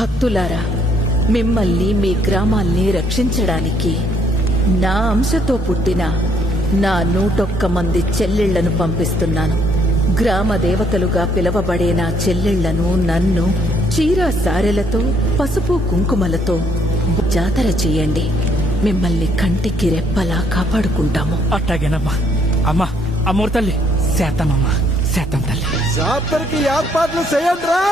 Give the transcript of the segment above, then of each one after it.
భక్తులారా, మిమ్మల్ని మీ గ్రామాల్ని రక్షించడానికి నా అంశతో పుట్టిన నా 101 మంది చెల్లెళ్లను పంపిస్తున్నాను. గ్రామ దేవతలుగా పిలవబడే నా చెల్లెళ్లను నన్ను చీరా సారెలతో పసుపు కుంకుమలతో జాతర చెయ్యండి. మిమ్మల్ని కంటికి రెప్పలా కాపాడుకుంటాము. అట్టాగేనమ్మా. అమ్మా, అమ్మోరు తల్లి, శాతమమ్మా, శాతం తల్లి. జాతరకి ఏర్పాట్లు చేయండిరా.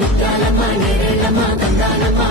ముత్యాలమ్మ, నేరేళ్ళమ్మ, గంగాలమ్మ,